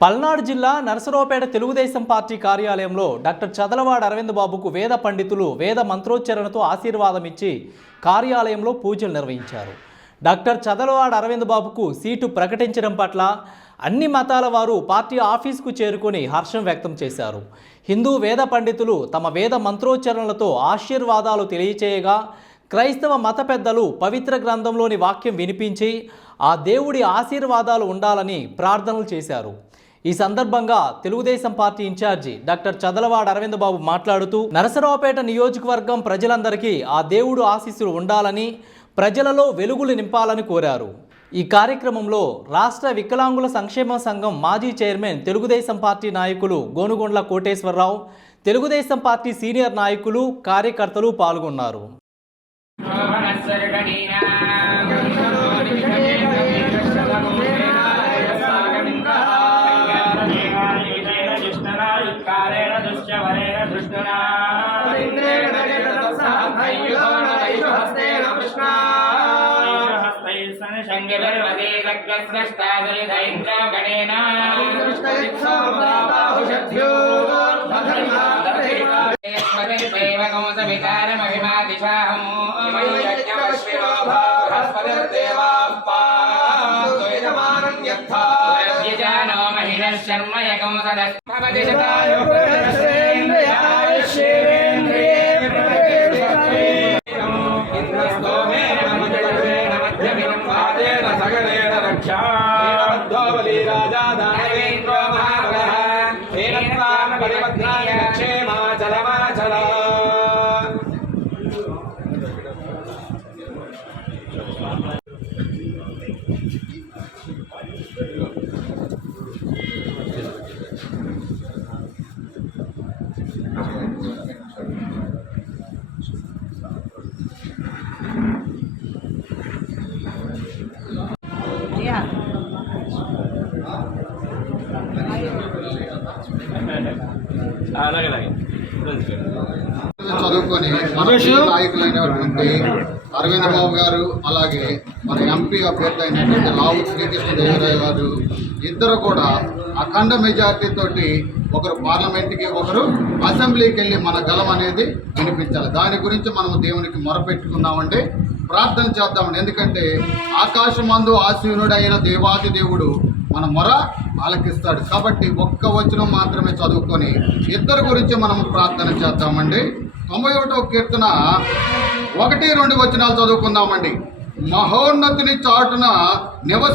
పల్నాడు జిల్లా నరసరావుపేట తెలుగుదేశం పార్టీ కార్యాలయంలో డాక్టర్ చదలవాడ అరవింద్ బాబుకు వేద పండితులు వేద మంత్రోచ్చరణతో ఆశీర్వాదం ఇచ్చి కార్యాలయంలో పూజలు నిర్వహించారు. డాక్టర్ చదలవాడ అరవింద్ బాబుకు సీటు ప్రకటించడం పట్ల అన్ని మతాల వారు పార్టీ ఆఫీసుకు చేరుకొని హర్షం వ్యక్తం చేశారు. హిందూ వేద పండితులు తమ వేద మంత్రోచ్చరణలతో ఆశీర్వాదాలు తెలియచేయగా, క్రైస్తవ మత పెద్దలు పవిత్ర గ్రంథంలోని వాక్యం వినిపించి ఆ దేవుడి ఆశీర్వాదాలు ఉండాలని ప్రార్థనలు చేశారు. ఈ సందర్భంగా Telugu Desam party incharge doctor Chadalavada Aravind Babu మాట్లాడుతూ, నరసరావుపేట నియోజకవర్గం ప్రజలందరికీ ఆ దేవుడు ఆశీస్సులు ఉండాలని, ప్రజలలో వెలుగులు నింపాలని కోరారు. ఈ కార్యక్రమంలో రాష్ట్ర వికలాంగుల సంక్షేమ సంఘం మాజీ చైర్మన్ తెలుగుదేశం పార్టీ నాయకులు గోనుగొండ్ల కోటేశ్వరరావు, తెలుగుదేశం పార్టీ సీనియర్ నాయకులు, కార్యకర్తలు పాల్గొన్నారు. చదువుకొని మన నాయకులైనటువంటి అరవింద్ బాబు గారు, అలాగే మన ఎంపీ అభ్యర్థి అయినటువంటి లావు శ్రీకృష్ణదేవరాయ గారు ఇద్దరు కూడా అఖండ మెజార్టీ తోటి ఒకరు పార్లమెంట్కి, ఒకరు అసెంబ్లీకి వెళ్ళి మన గలం అనేది వినిపించాలి. దాని గురించి మనం దేవునికి మొరపెట్టుకున్నామండి, ప్రార్థన చేద్దామండి. ఎందుకంటే ఆకాశమందు ఆసీనుడైన దేవాది దేవుడు మన మొర ఆలకిస్తాడు. కాబట్టి ఒక్క వచనం మాత్రమే చదువుకొని ఇద్దరు గురించి మనం ప్రార్థన చేద్దామండి. 91వ కీర్తన 1-2 వచనాలు చదువుకుందామండి. మహోన్నతిని చాటున నివసి